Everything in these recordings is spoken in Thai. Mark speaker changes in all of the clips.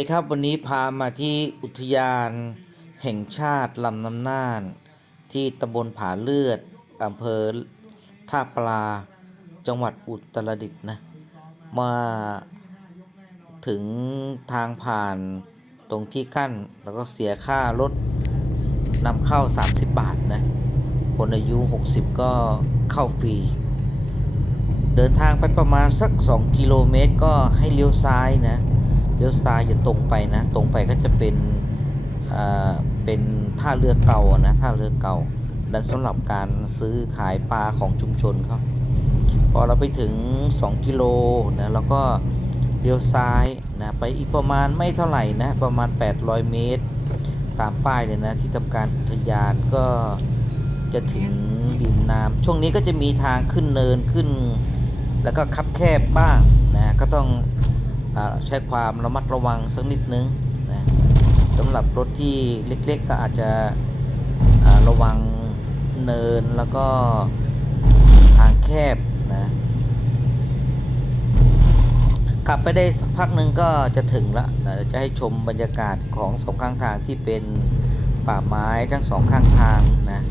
Speaker 1: สดีครับวันนี้พามาที่อุทยานแห่งชาติลำน้ำน่าน ที่ตำบลผาเลือดอำเภอท่าปลาจังหวัดอุตรดิตถ์นะมาถึงทางผ่านตรงที่กั้นแล้วก็เสียค่ารถนำเข้า 30 บาทนะคนอายุ 60 ก็เข้าฟรี เดินทางไปประมาณสัก 2 กิโลเมตรก็ให้เลี้ยวซ้ายนะ เลี้ยวซ้ายอย่าตรงไปนะ ตรงไปก็จะเป็นเป็นท่าเรือเก่านะท่าเรือเก่าดันสำหรับการซื้อขายปลาของชุมชนเขาพอเราไปถึง 2 กิโลนะแล้วก็เลี้ยวซ้ายนะไปอีกประมาณไม่เท่าไหร่นะประมาณ 800 เมตร ตามป้ายเลยนะที่ทำการอุทยานก็จะถึงริมน้ำช่วงนี้ก็จะมีทางขึ้นเนินขึ้น แล้วก็คับแคบบ้างนะก็ต้อง ใช้ความระมัดระวังสักนิดนึงนะสำหรับรถที่เล็กๆก็อาจจะระวังเนินแล้วก็ทางแคบนะขับไปได้สักพักหนึ่งก็จะถึงละนะจะให้ชมบรรยากาศของสองข้างทางที่เป็นป่าไม้ทั้งสองข้างทางนะ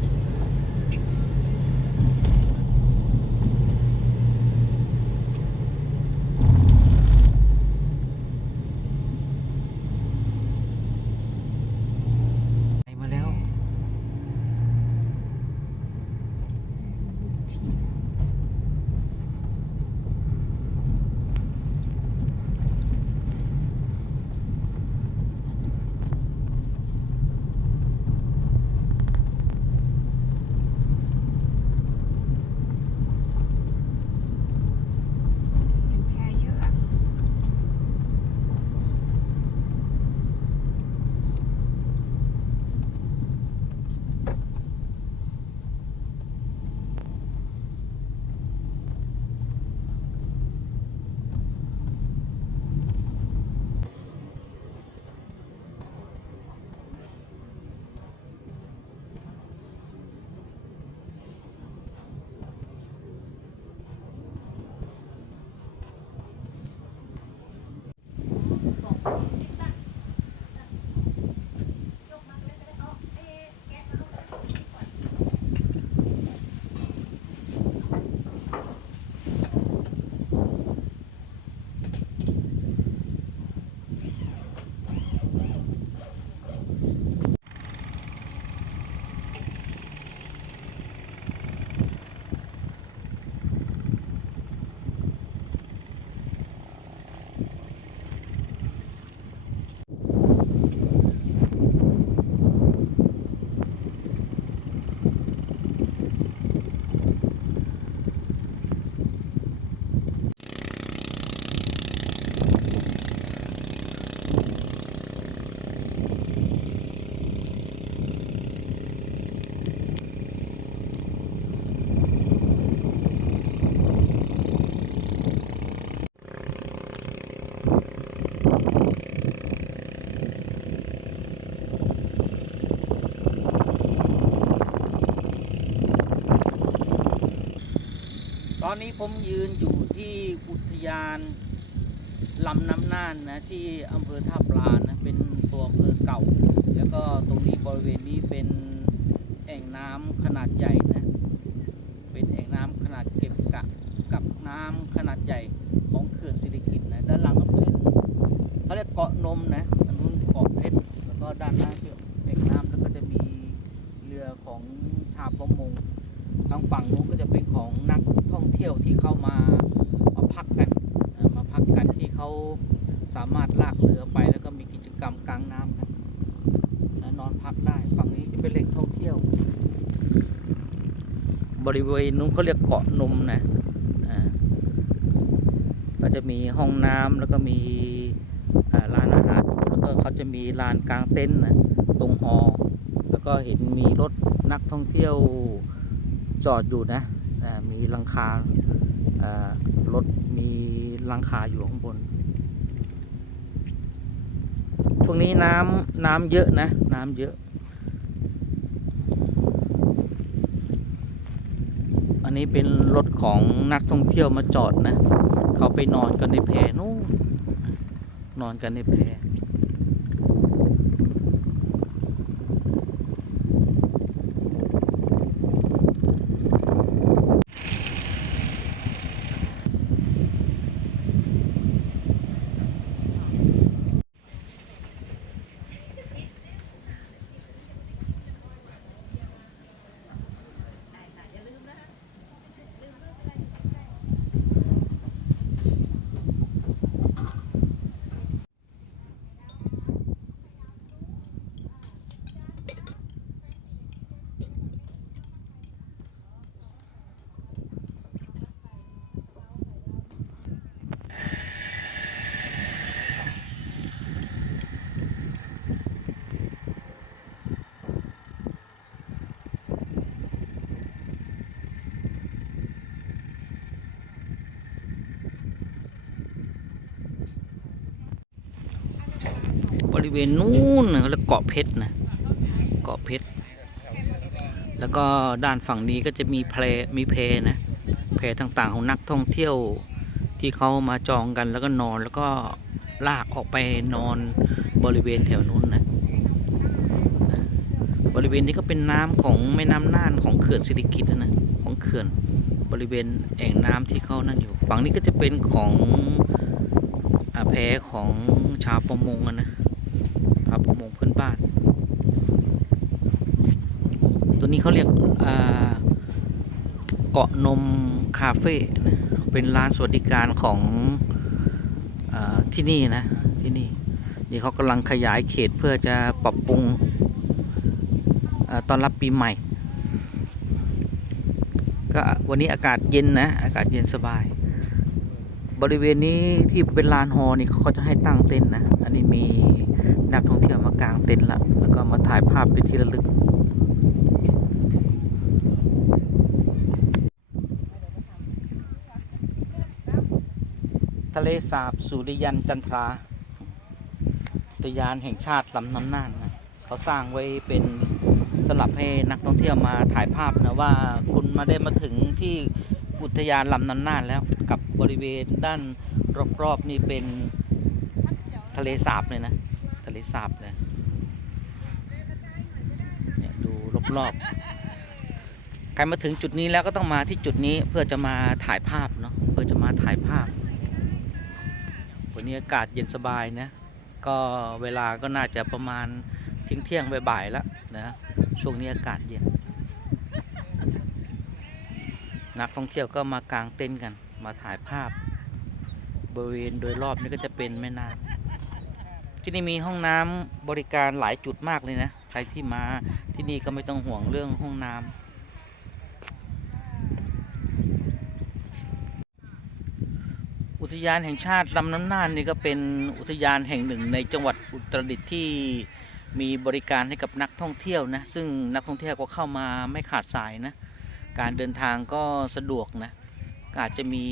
Speaker 2: อ
Speaker 1: นนี้ผมยืนอยู่ที่อุทยานลำน้ำน่านนะที่อำเภอท่าปลานะเป็นตัวอำเภอเก่า แล้วก็ตรงนี้บริเวณนี้เป็นแอ่งน้ำขนาดใหญ่นะเป็นแอ่งน้ำขนาดเก็บกักกับน้ำขนาดใหญ่ของเขื่อนสิริกิตนะด้านหลังก็เป็นเขาเรียกเกาะนมนะอันนู้นเกาะเพชรแล้วก็ด้านหน้าคือแอ่งน้ำแล้วก็จะมีเรือของชาวประมงทางฝั่งนู้นก็จะเป็น ยวที่เข้ามามาพักกันมาพักกันที่เขาสามารถลากเรือไปแล้วก็มีกิจกรรมกลางน้ำกันนะนอนพักได้ฝั่งนี้จะเป็นแหล่งท่องเที่ยว บริเวณนู้นเขาเรียกเกาะนมนะก็จะมีห้องน้ำแล้วก็มีอ่าร้านอาหารแล้วก็เขาจะมีลานกลางเต็นท์นะตรงหอ แล้วก็เห็นมีรถนักท่องเที่ยวจอดอยู่นะมีลังคา รถมีลังคาอยู่ข้างบน ช่วงนี้น้ำน้ำเยอะนะ น้ำเยอะ อันนี้เป็นรถของนักท่องเที่ยวมาจอดนะ เขาไปนอนกันในแพนู่นนอนกันในแพ ริเวณนู้นนะเขาเรียกเกาะเพชรนะเกาะเพชรแล้วก็ด้านฝั่งนี้ก็จะมีแพรมีเพนะแพต่างๆของนักท่องเที่ยวที่เขามาจองกันแล้วก็นอนแล้วก็ลากออกไปนอนบริเวณแถวนู้นนะบริเวณนี้ก็เป็นน้ำของแม่น้ำน่านของเขื่อนสิริกิตนะของเขื่อนบริเวณแอ่งน้ำที่เขานั่นอยู่ฝั่งนี้ก็จะเป็นของอแพของชาวประมงนะ ชาวประมงพื้นบ้าน ตัวนี้เขาเรียกเกาะนมคาเฟ่นะเป็นร้านสวัสดิการของอที่นี่นะที่นี่นี่เขากำลังขยายเขตเพื่อจะปรับปรุงอตอนรับปีใหม่ ก็วันนี้อากาศเย็นนะ อากาศเย็นสบาย บริเวณนี้ที่เป็นลานฮอนี่เขาจะให้ตั้งเต็นท์นะ อันนี้มี นักท่องเที่ยวมากางเต็นท์ละแล้วก็มาถ่ายภาพเป็นที่ระลึก ทะเลสาบสุริยันจันทราอุทยานแห่งชาติลำน้ำน่านนะเขาสร้างไว้เป็นสำหรับให้นักท่องเที่ยวมาถ่ายภาพนะว่าคุณมาได้มาถึงที่อุทยานลำน้ำน่านแล้วกับบริเวณด้านรอบๆนี่เป็นทะเลสาบเลยนะ ทะเลสาบเลยเนี่ยดูรอบๆใครมาถึงจุดนี้แล้วก็ต้องมาที่จุดนี้เพื่อจะมาถ่ายภาพเนาะเพื่อจะมาถ่ายภาพวันนี้อากาศเย็นสบายนะก็เวลาก็น่าจะประมาณเที่ยงเที่ยงบ่ายๆแล้วนะช่วงนี้อากาศเย็น นักท่องเที่ยวก็มากางเต็นท์กันมาถ่ายภาพ บริเวณโดยรอบนี้ก็จะเป็นแม่น้ำ ที่นี่มีห้องน้ำบริการหลายจุดมากเลยนะ ใครที่มาที่นี่ก็ไม่ต้องห่วงเรื่องห้องน้ำอุทยานแห่งชาติลำน้ำน่านนี่ก็เป็นอุทยานแห่งหนึ่งในจังหวัดอุตรดิตถ์ที่มีบริการให้กับนักท่องเที่ยวนะ ซึ่งนักท่องเที่ยวก็เข้ามาไม่ขาดสายนะ การเดินทางก็สะดวกนะ อาจจะมี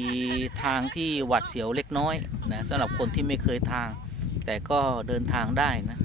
Speaker 1: ทางที่หวัดเสียวเล็กน้อยนะสำหรับคนที่ไม่เคยทาง แต่ก็เดินทางได้นะ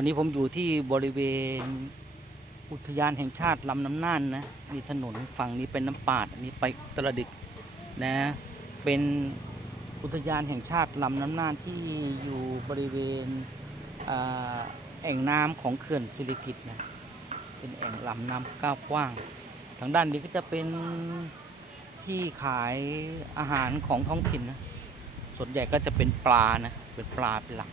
Speaker 1: อนนี้ผมอยู่ที่บริเวณอุทยานแห่งชาติลำน้ำน่านนะมีถนนฝั่งนี้เป็นน้ำปาดอันนี้ไปตรดิตนะเป็นอุทยานแห่งชาติลำน้ำน่านที่อยู่บริเวณแอ่งน้ำของเขื่อนสิริกิตนะเป็นแอ่งลำน้ำก้าวกว้าง ทางด้านนี้ก็จะเป็นที่ขายอาหารของท้องถิ่นนะส่วนใหญ่ก็จะเป็นปลานะเป็นปลาเป็นหลัก